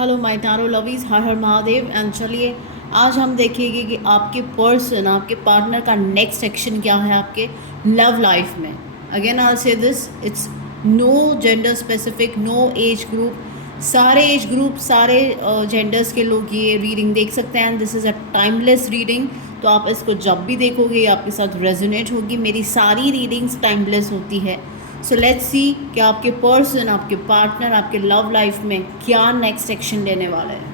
Hello my tarot lovies, हर हर Mahadev. And चलिए आज हम देखेंगे कि आपके पर्सन, आपके पार्टनर का नेक्स्ट एक्शन क्या है आपके लव लाइफ में। Again I say this, it's no gender specific, no age group, सारे एज ग्रुप, सारे जेंडर्स के लोग ये रीडिंग देख सकते हैं। This is a timeless reading, तो आप इसको जब भी देखोगे आपके साथ रेजोनेट होगी। मेरी सारी रीडिंग्स टाइमलेस होती है। सो लेट्स सी कि आपके पर्सन, आपके पार्टनर, आपके लव लाइफ में क्या नेक्स्ट एक्शन लेने वाला है।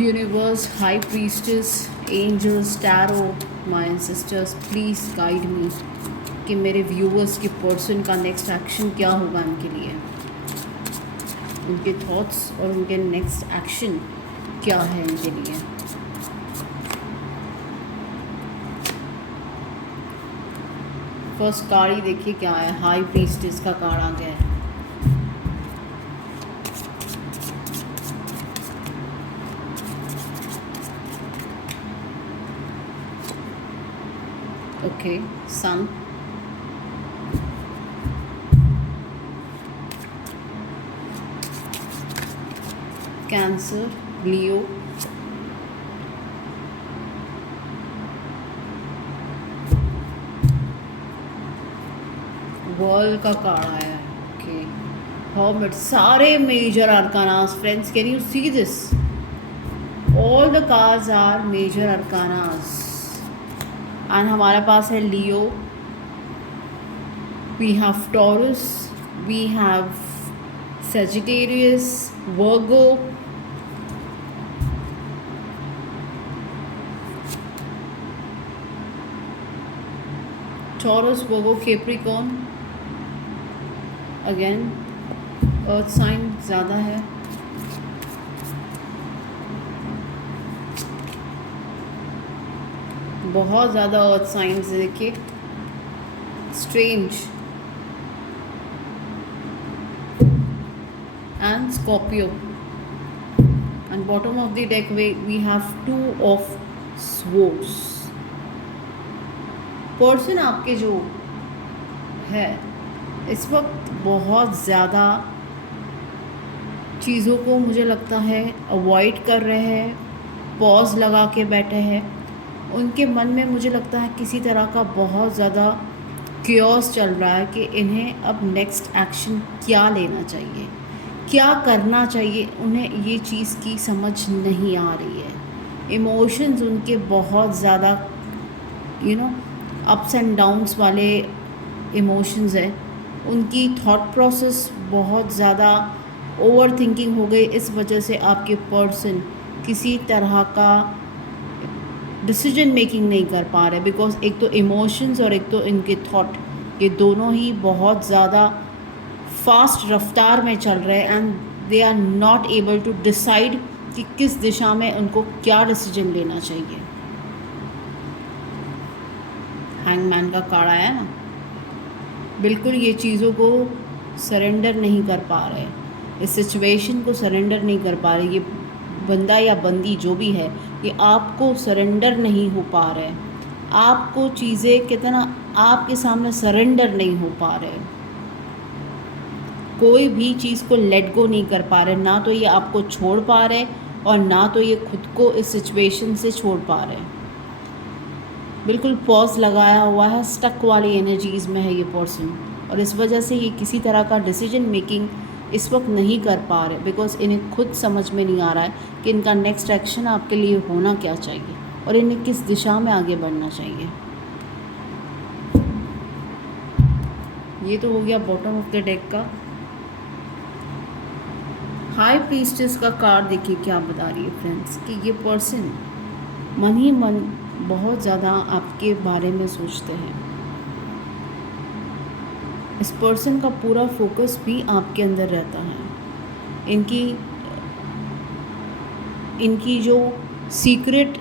Universe, high priestess, angels, tarot, my ancestors, please guide me कि मेरे व्यूअर्स के पर्सन का नेक्स्ट एक्शन क्या होगा इनके लिए, उनके थॉट्स और उनके नेक्स्ट एक्शन क्या है इनके लिए। फर्स्ट कार्ड ही देखिए क्या है। हाई प्रीस्टेस का कार्ड आ गया है। Okay, Sun, Cancer, Leo, world का कार्ड आया है। ओके, हर्मिट, सारे major arcanas. Friends, can you see this? All the cards are major arcanas. And हमारे पास है Leo, we have Taurus, we have Sagittarius, Virgo, Taurus, Virgo, Capricorn. Again earth sign ज़्यादा है। बहुत ज़्यादा अर्थ साइंस देखिए। Strange and Scorpio. And bottom of the deck we have 2 of swords. Person आपके जो है इस वक्त बहुत ज़्यादा चीज़ों को मुझे लगता है अवॉइड कर रहे हैं, पॉज लगा के बैठे हैं। उनके मन में मुझे लगता है किसी तरह का बहुत ज़्यादा क्योस चल रहा है कि इन्हें अब नेक्स्ट एक्शन क्या लेना चाहिए, क्या करना चाहिए। उन्हें ये चीज़ की समझ नहीं आ रही है। इमोशंस उनके बहुत ज़्यादा अप्स एंड डाउन्स वाले इमोशंस हैं। उनकी थॉट प्रोसेस बहुत ज़्यादा ओवर थिंकिंग हो गई। इस वजह से आपके पर्सन किसी तरह का डिसीजन मेकिंग नहीं कर पा रहे, बिकॉज एक तो इमोशंस और एक तो इनके थॉट, ये दोनों ही बहुत ज़्यादा फास्ट रफ्तार में चल रहे हैं। And they are not able to decide कि किस दिशा में उनको क्या डिसीजन लेना चाहिए। हैंगमैन का कार्ड आया ना, बिल्कुल ये चीज़ों को सरेंडर नहीं कर पा रहे, इस सिचुएशन को सरेंडर नहीं कर पा रहे। ये बंदा या बंदी जो भी है, ये आपको सरेंडर नहीं हो पा रहे। आपको चीज़ें कितना आपके सामने सरेंडर नहीं हो पा रहे, कोई भी चीज़ को लेट गो नहीं कर पा रहे। ना तो ये आपको छोड़ पा रहे और ना तो ये खुद को इस सिचुएशन से छोड़ पा रहे। बिल्कुल पॉज लगाया हुआ है, स्टक वाली एनर्जीज़ में है ये पर्सन। और इस वजह से ये किसी तरह का डिसीजन मेकिंग इस वक्त नहीं कर पा रहे, बिकॉज इन्हें खुद समझ में नहीं आ रहा है कि इनका नेक्स्ट एक्शन आपके लिए होना क्या चाहिए और इन्हें किस दिशा में आगे बढ़ना चाहिए। ये तो हो गया बॉटम ऑफ द डेक का। हाई प्रीस्टेस का कार्ड देखिए क्या बता रही है फ्रेंड्स, कि ये पर्सन मन ही मन बहुत ज़्यादा आपके बारे में सोचते हैं। इस पर्सन का पूरा फोकस भी आपके अंदर रहता है। इनकी जो सीक्रेट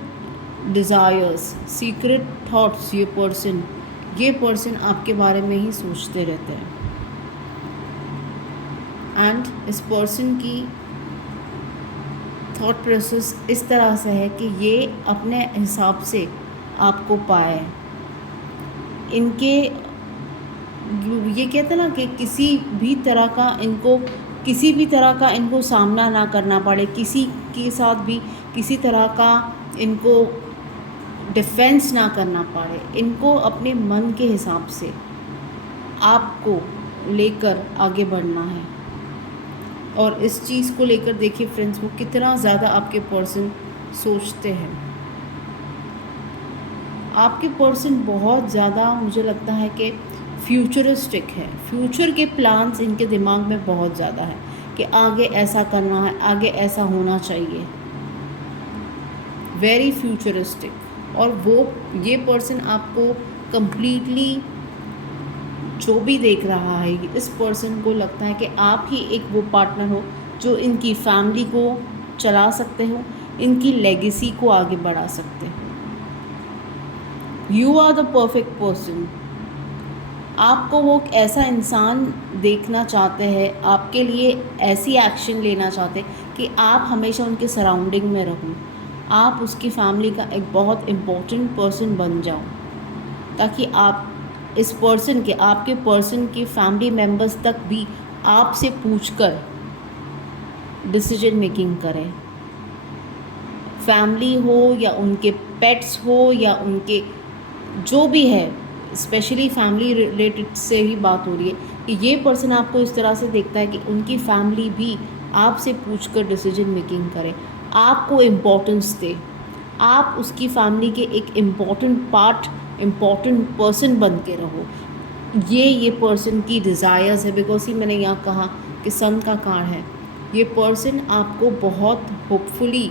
डिज़ायर्स, सीक्रेट थॉट्स, ये पर्सन आपके बारे में ही सोचते रहते हैं। एंड इस पर्सन की थॉट प्रोसेस इस तरह से है कि ये अपने हिसाब से आपको पाए। इनके ये कहते हैं ना कि किसी भी तरह का इनको किसी भी तरह का इनको सामना ना करना पड़े, किसी के साथ भी किसी तरह का इनको डिफेंस ना करना पड़े। इनको अपने मन के हिसाब से आपको लेकर आगे बढ़ना है। और इस चीज़ को लेकर देखिए फ्रेंड्स, वो कितना ज़्यादा आपके पर्सन सोचते हैं। आपके पर्सन बहुत ज़्यादा मुझे लगता है कि फ्यूचरिस्टिक है। फ्यूचर के प्लान्स इनके दिमाग में बहुत ज़्यादा है कि आगे ऐसा करना है, आगे ऐसा होना चाहिए, वेरी फ्यूचरिस्टिक। और वो ये पर्सन आपको कंप्लीटली जो भी देख रहा है, इस पर्सन को लगता है कि आप ही एक वो पार्टनर हो जो इनकी फैमिली को चला सकते हो, इनकी लेगेसी को आगे बढ़ा सकते हो। You are the perfect person. आपको वो ऐसा इंसान देखना चाहते हैं, आपके लिए ऐसी एक्शन लेना चाहते हैं कि आप हमेशा उनके सराउंडिंग में रहो, आप उसकी फैमिली का एक बहुत इम्पोर्टेंट पर्सन बन जाओ, ताकि आप इस पर्सन के, आपके पर्सन के फैमिली मेम्बर्स तक भी आपसे पूछकर डिसीजन मेकिंग करें। फैमिली हो या उनके पेट्स हो या उनके जो भी है, स्पेशली फैमिली रिलेटेड से ही बात हो रही है कि ये पर्सन आपको इस तरह से देखता है कि उनकी फैमिली भी आपसे पूछकर डिसीजन मेकिंग करे, आपको इम्पोर्टेंस दे, आप उसकी फैमिली के एक इम्पॉर्टेंट पार्ट, इम्पॉर्टेंट पर्सन बन के रहो। ये पर्सन की डिज़ायर्स है, बिकॉज ही मैंने यहाँ कहा कि सन का कार्ड है। ये पर्सन आपको बहुत होपफुली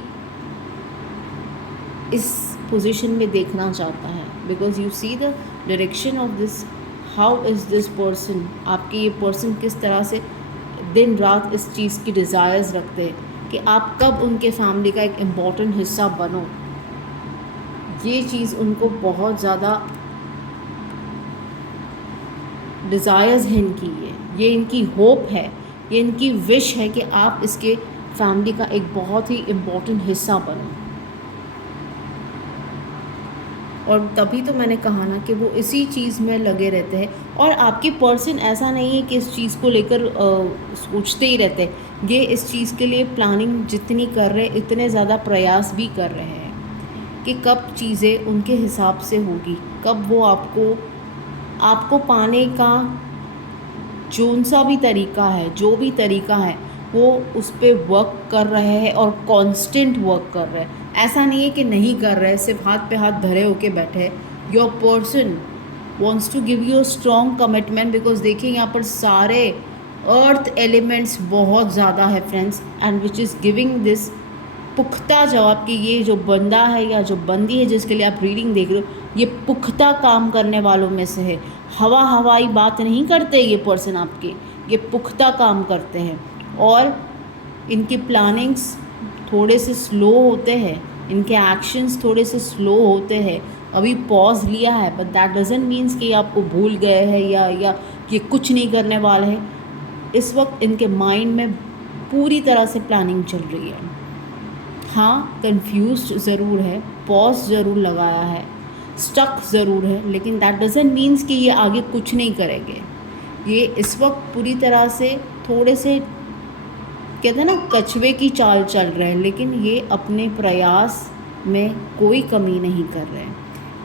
इस पोजीशन में देखना चाहता है, because you see the direction of this, how is this person, आपके ये पर्सन किस तरह से दिन रात इस चीज़ की डिज़ायर्स रखते हैं कि आप कब उनके फैमिली का एक इम्पॉर्टेंट हिस्सा बनो। ये चीज़ उनको बहुत ज़्यादा डिज़ायर्स हैं इनकी, ये इनकी होप है, ये इनकी विश है कि आप इसके फैमिली का एक बहुत ही इम्पॉर्टेंट हिस्सा बनो। और तभी तो मैंने कहा ना कि वो इसी चीज़ में लगे रहते हैं। और आपके पर्सन ऐसा नहीं है कि इस चीज़ को लेकर सोचते ही रहते हैं, ये इस चीज़ के लिए प्लानिंग जितनी कर रहे हैं, इतने ज़्यादा प्रयास भी कर रहे हैं कि कब चीज़ें उनके हिसाब से होगी, कब वो आपको पाने का जोन सा भी तरीका है, जो भी तरीका है, वो उस पर वर्क कर रहे हैं और कांस्टेंट वर्क कर रहे हैं। ऐसा नहीं है कि नहीं कर रहे, सिर्फ हाथ पे हाथ धरे होके बैठे। Your person wants to give you a strong commitment, because देखिए यहाँ पर सारे अर्थ एलिमेंट्स बहुत ज़्यादा है friends, and which is giving this पुख्ता जवाब कि ये जो बंदा है या जो बंदी है जिसके लिए आप रीडिंग देख रहे हो, ये पुख्ता काम करने वालों में से है। हवाई बात नहीं करते ये पर्सन आपके, ये पुख्ता काम करते हैं। और इनकी प्लानिंग्स थोड़े से स्लो होते हैं, इनके एक्शंस थोड़े से स्लो होते हैं। अभी पॉज लिया है, बट दैट डजंट मीन्स कि आपको भूल गए हैं या ये कुछ नहीं करने वाले हैं। इस वक्त इनके माइंड में पूरी तरह से प्लानिंग चल रही है। हाँ, कंफ्यूज्ड ज़रूर है, पॉज ज़रूर लगाया है, स्टक ज़रूर है, लेकिन दैट डजंट मीन्स कि ये आगे कुछ नहीं करेंगे। ये इस वक्त पूरी तरह से थोड़े से कहते हैं ना कछुए की चाल चल रहे हैं, लेकिन ये अपने प्रयास में कोई कमी नहीं कर रहे हैं।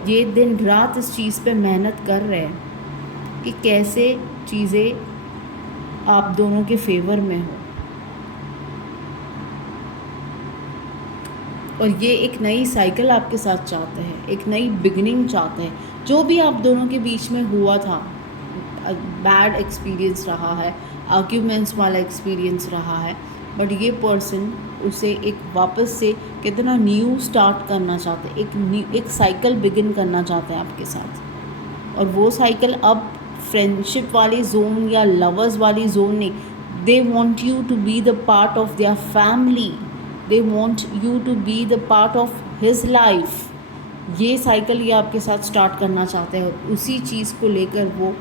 ये दिन रात इस चीज़ पे मेहनत कर रहे हैं कि कैसे चीज़ें आप दोनों के फेवर में हो। और ये एक नई साइकिल आपके साथ चाहते हैं, एक नई बिगनिंग चाहते हैं। जो भी आप दोनों के बीच में हुआ था, बैड एक्सपीरियंस रहा है, आर्ग्यूमेंट्स वाला एक्सपीरियंस रहा है, बट ये पर्सन उसे एक वापस से कितना न्यू स्टार्ट करना चाहते हैं, एक साइकिल बिगिन करना चाहते हैं आपके साथ। और वो साइकिल अब फ्रेंडशिप वाली जोन या लवर्स वाली जोन नहीं, they want you to be the part of their family, they want you to be the part of his life. ये साइकिल ये आपके साथ स्टार्ट करना चाहते हैं। उसी चीज़ को लेकर वो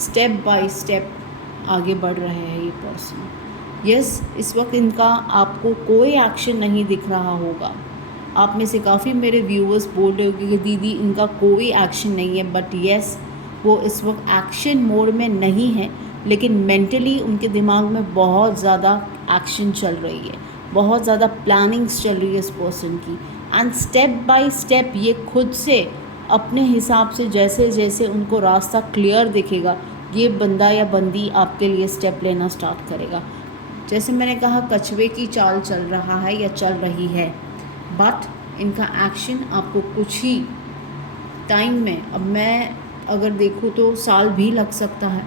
स्टेप बाय स्टेप आगे बढ़ रहे हैं ये पर्सन। यस, इस वक्त इनका आपको कोई एक्शन नहीं दिख रहा होगा। आप में से काफ़ी मेरे व्यूअर्स बोल रहे होंगे कि दीदी इनका कोई एक्शन नहीं है, बट यस, वो इस वक्त एक्शन मोड में नहीं है, लेकिन मेंटली उनके दिमाग में बहुत ज़्यादा एक्शन चल रही है, बहुत ज़्यादा प्लानिंग्स चल रही है इस पर्सन की। एंड स्टेप बाय स्टेप ये खुद से अपने हिसाब से जैसे जैसे उनको रास्ता क्लियर दिखेगा, ये बंदा या बंदी आपके लिए स्टेप लेना स्टार्ट करेगा। जैसे मैंने कहा, कछुए की चाल चल रहा है या चल रही है, बट इनका एक्शन आपको कुछ ही टाइम में, अब मैं अगर देखूँ तो साल भी लग सकता है,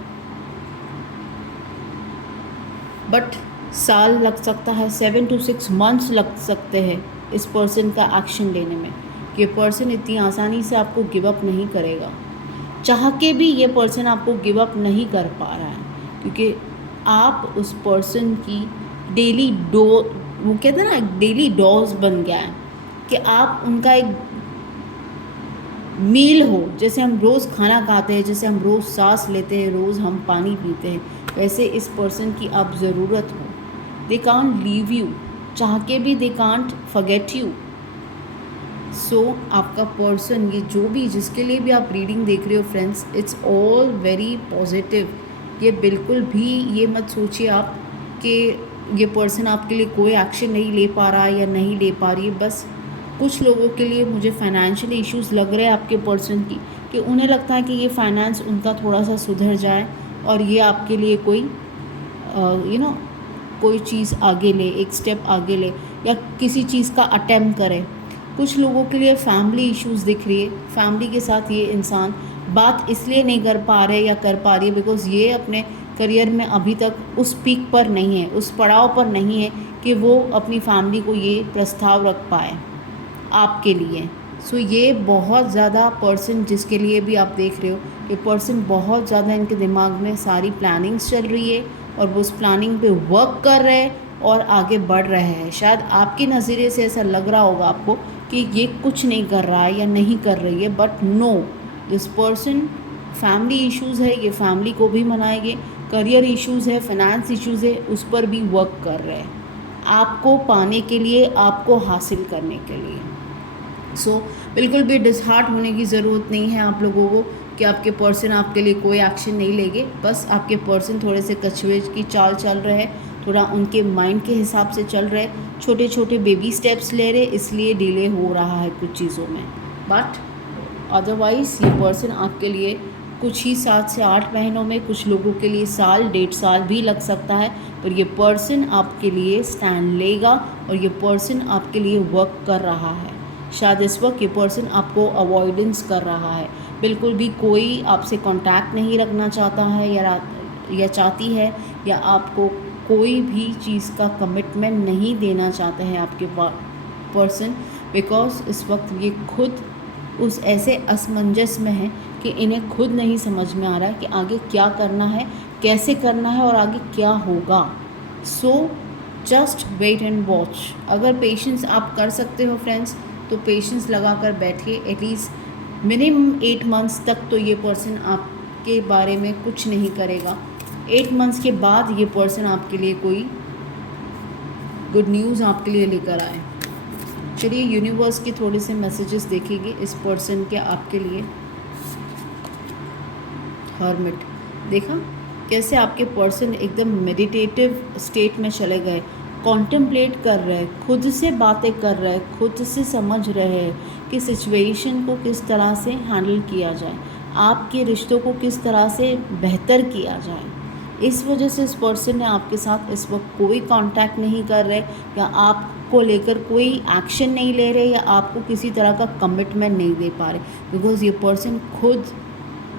बट साल लग सकता है, 7 to 6 मंथ्स लग सकते हैं इस पर्सन का एक्शन लेने में। ये पर्सन इतनी आसानी से आपको गिव अप नहीं करेगा, चाह के भी ये पर्सन आपको गिव अप नहीं कर पा रहा है, क्योंकि आप उस पर्सन की डेली वो कहते हैं ना, डेली डोज बन गया है कि आप उनका एक मील हो। जैसे हम रोज़ खाना खाते हैं, जैसे हम रोज़ सांस लेते हैं, रोज़ हम पानी पीते हैं, वैसे इस पर्सन की आप ज़रूरत हो। दे कांट लीव यू, चाह के भी दे कांट फॉरगेट यू। सो आपका पर्सन, ये जो भी जिसके लिए भी आप रीडिंग देख रहे हो friends, it's all very positive. ये बिल्कुल भी ये मत सोचिए आप कि ये पर्सन आपके लिए कोई एक्शन नहीं ले पा रहा है या नहीं ले पा रही है। बस कुछ लोगों के लिए मुझे फाइनेंशियल इश्यूज़ लग रहे हैं आपके पर्सन की, कि उन्हें लगता है कि ये फाइनेंस उनका थोड़ा सा सुधर जाए और ये आपके लिए कोई कोई चीज़ आगे ले, एक स्टेप आगे ले, या किसी चीज़ का अटेम्प्ट करे। कुछ लोगों के लिए फैमिली इश्यूज़ दिख रही है, फैमिली के साथ ये इंसान बात इसलिए नहीं कर पा रहे या कर पा रही है बिकॉज़ ये अपने करियर में अभी तक उस पीक पर नहीं है, उस पड़ाव पर नहीं है कि वो अपनी फैमिली को ये प्रस्ताव रख पाए आपके लिए। सो ये बहुत ज़्यादा पर्सन जिसके लिए भी आप देख रहे हो, ये पर्सन बहुत ज़्यादा इनके दिमाग में सारी प्लानिंग्स चल रही है और वो उस प्लानिंग पे वर्क कर रहे हैं और आगे बढ़ रहे हैं। शायद आपके नज़रिए से ऐसा लग रहा होगा आपको कि ये कुछ नहीं कर रहा है या नहीं कर रही है, but no, this person family issues है, ये फैमिली को भी मनाएंगे, करियर इश्यूज़ है, फाइनेंस इश्यूज़ है, उस पर भी वर्क कर रहे हैं आपको पाने के लिए, आपको हासिल करने के लिए। सो बिल्कुल भी डिसहार्ट होने की ज़रूरत नहीं है आप लोगों को कि आपके पर्सन आपके लिए कोई एक्शन नहीं लेंगे। बस आपके पर्सन थोड़े से कछुए की चाल चल रहे हैं, थोड़ा उनके माइंड के हिसाब से चल रहे, छोटे छोटे बेबी स्टेप्स ले रहे, इसलिए डिले हो रहा है कुछ चीज़ों में। बट अदरवाइज़ ये पर्सन आपके लिए कुछ ही 7 से 8 महीनों में, कुछ लोगों के लिए साल 1.5 साल भी लग सकता है, पर ये पर्सन आपके लिए स्टैंड लेगा और ये पर्सन आपके लिए वर्क कर रहा है। शायद इस वक्त ये पर्सन आपको अवॉइडेंस कर रहा है, बिल्कुल भी कोई आपसे कांटेक्ट नहीं रखना चाहता है या चाहती है, या आपको कोई भी चीज़ का कमिटमेंट नहीं देना चाहते हैं आपके पर्सन, बिकॉज इस वक्त ये खुद उस ऐसे असमंजस में है कि इन्हें खुद नहीं समझ में आ रहा है कि आगे क्या करना है, कैसे करना है और आगे क्या होगा। So just wait and watch. अगर पेशेंस आप कर सकते हो फ्रेंड्स, तो पेशेंस लगा कर बैठिए। एटलीस्ट मिनिमम 8 मंथ्स तक तो ये पर्सन आपके बारे में कुछ नहीं करेगा। 8 मंथ्स के बाद ये पर्सन आपके लिए कोई गुड न्यूज़ आपके लिए लेकर आए। चलिए यूनिवर्स के थोड़े से मैसेजेस देखेंगे इस पर्सन के आपके लिए। हर्मिट, देखा कैसे आपके पर्सन एकदम मेडिटेटिव स्टेट में चले गए, कॉन्टेम्पलेट कर रहे हैं, खुद से बातें कर रहे हैं, खुद से समझ रहे हैं कि सिचुएशन को किस तरह से हैंडल किया जाए, आपके रिश्तों को किस तरह से बेहतर किया जाए। इस वजह से इस पर्सन ने आपके साथ इस वक्त कोई कांटेक्ट नहीं कर रहे, या आपको लेकर कोई एक्शन नहीं ले रहे, या आपको किसी तरह का कमिटमेंट नहीं दे पा रहे, बिकॉज़ ये पर्सन खुद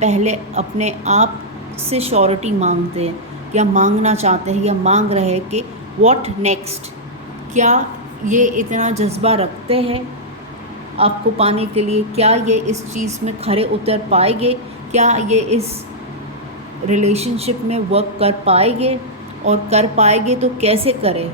पहले अपने आप से श्योरिटी मांगते हैं, या मांगना चाहते हैं, या मांग रहे हैं कि व्हाट नेक्स्ट। क्या ये इतना जज्बा रखते हैं आपको पाने के लिए? क्या ये इस चीज़ में खरे उतर पाएंगे? क्या ये इस रिलेशनशिप में वर्क कर पाएंगे, और कर पाएंगे तो कैसे करें?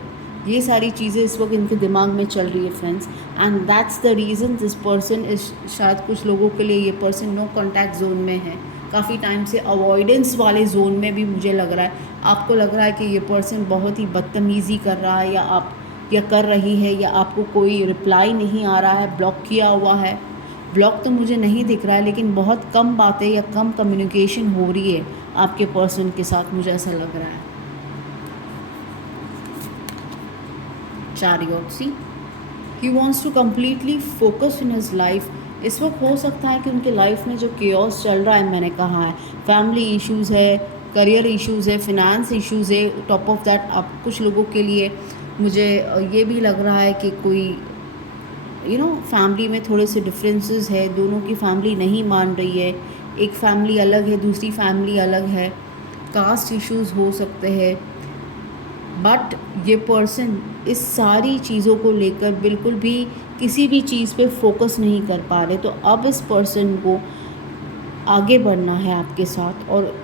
ये सारी चीज़ें इस वक्त इनके दिमाग में चल रही है friends, and that's the reason this person is, शायद कुछ लोगों के लिए ये पर्सन नो कॉन्टैक्ट जोन में है, काफ़ी टाइम से अवॉइडेंस वाले जोन में भी मुझे लग रहा है। आपको लग रहा है कि ये पर्सन बहुत ही बदतमीज़ी कर रहा है, या कर रही है, या आपको कोई रिप्लाई नहीं आ रहा है, ब्लॉक किया हुआ है। ब्लॉक तो मुझे नहीं दिख रहा है, लेकिन बहुत कम बातें या कम कम्युनिकेशन हो रही है आपके पर्सन के साथ, मुझे ऐसा लग रहा है। Chariot, see he wants to completely focus in his life. इस वक्त हो सकता है कि उनके लाइफ में जो केओस चल रहा है, मैंने कहा है, फैमिली इश्यूज़ है, करियर इश्यूज़ है, फिनेंस इश्यूज़ है, टॉप ऑफ दैट आप कुछ लोगों के लिए मुझे ये भी लग रहा है कि कोई फैमिली में थोड़े से डिफरेंसेस है, दोनों की फैमिली नहीं मान रही है, एक फैमिली अलग है, दूसरी फैमिली अलग है, कास्ट इश्यूज़ हो सकते हैं। बट ये पर्सन इस सारी चीज़ों को लेकर बिल्कुल भी किसी भी चीज़ पे फोकस नहीं कर पा रहे। तो अब इस पर्सन को आगे बढ़ना है आपके साथ, और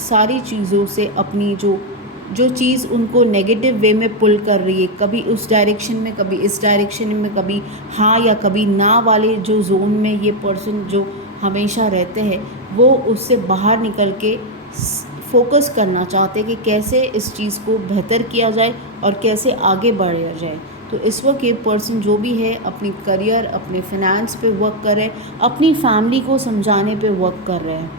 सारी चीज़ों से अपनी जो चीज़ उनको नेगेटिव वे में पुल कर रही है, कभी उस डायरेक्शन में, कभी इस डायरेक्शन में, कभी हाँ या कभी ना वाले जो जोन में ये पर्सन जो हमेशा रहते हैं, वो उससे बाहर निकल के फोकस करना चाहते हैं कि कैसे इस चीज़ को बेहतर किया जाए और कैसे आगे बढ़ाया जाए। तो इस वक्त ये पर्सन जो भी है अपनी करियर, अपने फिनेंस पे वर्क कर रहे हैं, अपनी फैमिली को समझाने पे वर्क कर रहे हैं,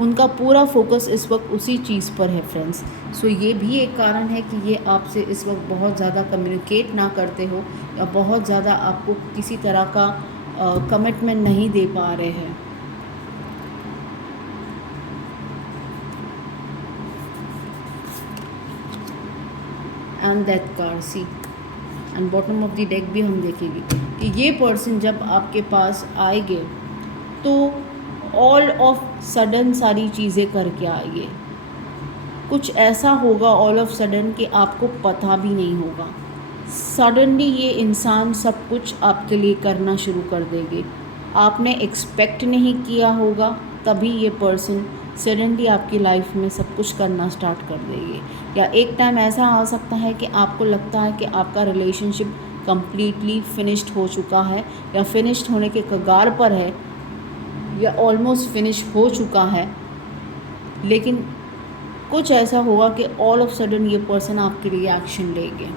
उनका पूरा फोकस इस वक्त उसी चीज़ पर है फ्रेंड्स। सो ये भी एक कारण है कि ये आपसे इस वक्त बहुत ज़्यादा कम्युनिकेट ना करते हो, या बहुत ज़्यादा आपको किसी तरह का कमिटमेंट नहीं दे पा रहे हैं। And that card, see and bottom of the deck भी हम देखेंगे कि ये पर्सन जब आपके पास आएंगे तो ऑल ऑफ सडन सारी चीज़ें करके आएंगे। कुछ ऐसा होगा ऑल ऑफ सडन कि आपको पता भी नहीं होगा। सडनली ये इंसान सब कुछ आपके लिए करना शुरू कर देंगे। आपने एक्सपेक्ट नहीं किया होगा, तभी ये पर्सन सडनली आपकी लाइफ में सब कुछ करना स्टार्ट कर देंगे। या एक टाइम ऐसा आ सकता है कि आपको लगता है कि आपका रिलेशनशिप कम्प्लीटली फिनिश्ड हो चुका है, या फिनिश्ड होने के कगार पर है, या ऑलमोस्ट फिनिश हो चुका है, लेकिन कुछ ऐसा होगा कि ऑल ऑफ सडन ये पर्सन आपके लिए एक्शन लेंगे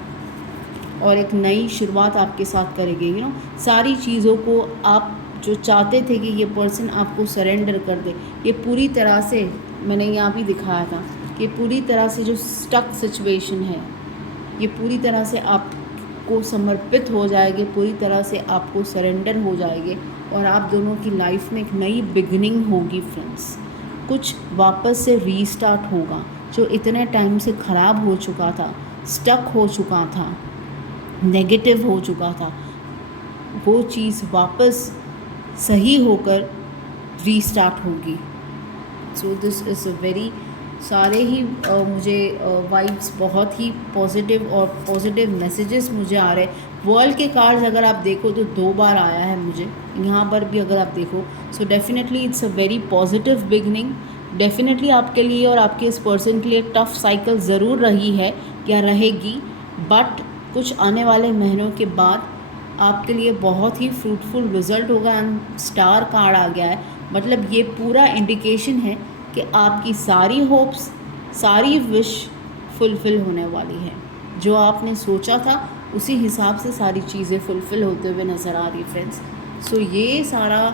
और एक नई शुरुआत आपके साथ करेंगे। सारी चीज़ों को आप जो चाहते थे कि ये पर्सन आपको सरेंडर कर दे, ये पूरी तरह से, मैंने यहाँ भी दिखाया था कि पूरी तरह से जो स्टक सिचुएशन है, ये पूरी तरह से आपको समर्पित हो जाएगी, पूरी तरह से आपको सरेंडर हो जाएंगे, और आप दोनों की लाइफ में एक नई बिगनिंग होगी फ्रेंड्स। कुछ वापस से रीस्टार्ट होगा। जो इतने टाइम से ख़राब हो चुका था, स्टक हो चुका था, नेगेटिव हो चुका था, वो चीज़ वापस सही होकर रीस्टार्ट होगी। So this is a very, सारे ही मुझे वाइब्स बहुत ही पॉजिटिव और पॉजिटिव मैसेजेस मुझे आ रहे हैं। वर्ल्ड के कार्ड्स अगर आप देखो तो 2 बार आया है मुझे, यहाँ पर भी अगर आप देखो, so definitely it's a very positive beginning. Definitely आपके लिए और आपके इस पर्सन के लिए टफ साइकिल ज़रूर रही है या रहेगी, बट कुछ आने वाले महीनों के बाद आपके लिए बहुत ही फ्रूटफुल रिजल्ट होगा। एंड स्टार कार्ड आ गया है, मतलब ये पूरा इंडिकेशन है कि आपकी सारी होप्स, सारी विश फुलफ़िल होने वाली है। जो आपने सोचा था उसी हिसाब से सारी चीज़ें फुलफ़िल होते हुए नज़र आ रही है फ्रेंड्स। सो ये सारा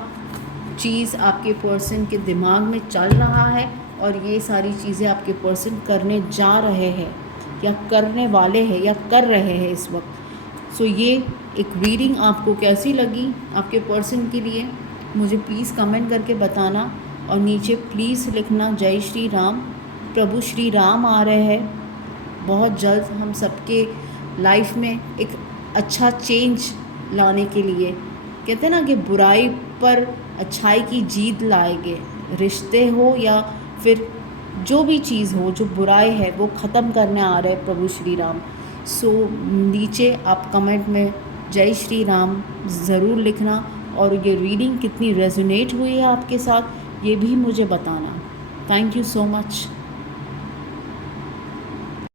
चीज़ आपके पर्सन के दिमाग में चल रहा है, और ये सारी चीज़ें आपके पर्सन करने जा रहे हैं, या करने वाले हैं, या कर रहे हैं इस वक्त। सो ये एक रीडिंग आपको कैसी लगी आपके पर्सन के लिए, मुझे प्लीज़ कमेंट करके बताना, और नीचे प्लीज़ लिखना जय श्री राम। प्रभु श्री राम आ रहे हैं बहुत जल्द हम सबके लाइफ में एक अच्छा चेंज लाने के लिए। कहते हैं ना कि बुराई पर अच्छाई की जीत लाएंगे। रिश्ते हो या फिर जो भी चीज़ हो, जो बुराई है वो ख़त्म करने आ रहे हैं प्रभु श्री राम। सो नीचे आप कमेंट में जय श्री राम ज़रूर लिखना, और ये रीडिंग कितनी रेजोनेट हुई है आपके साथ ये भी मुझे बताना। Thank you so much.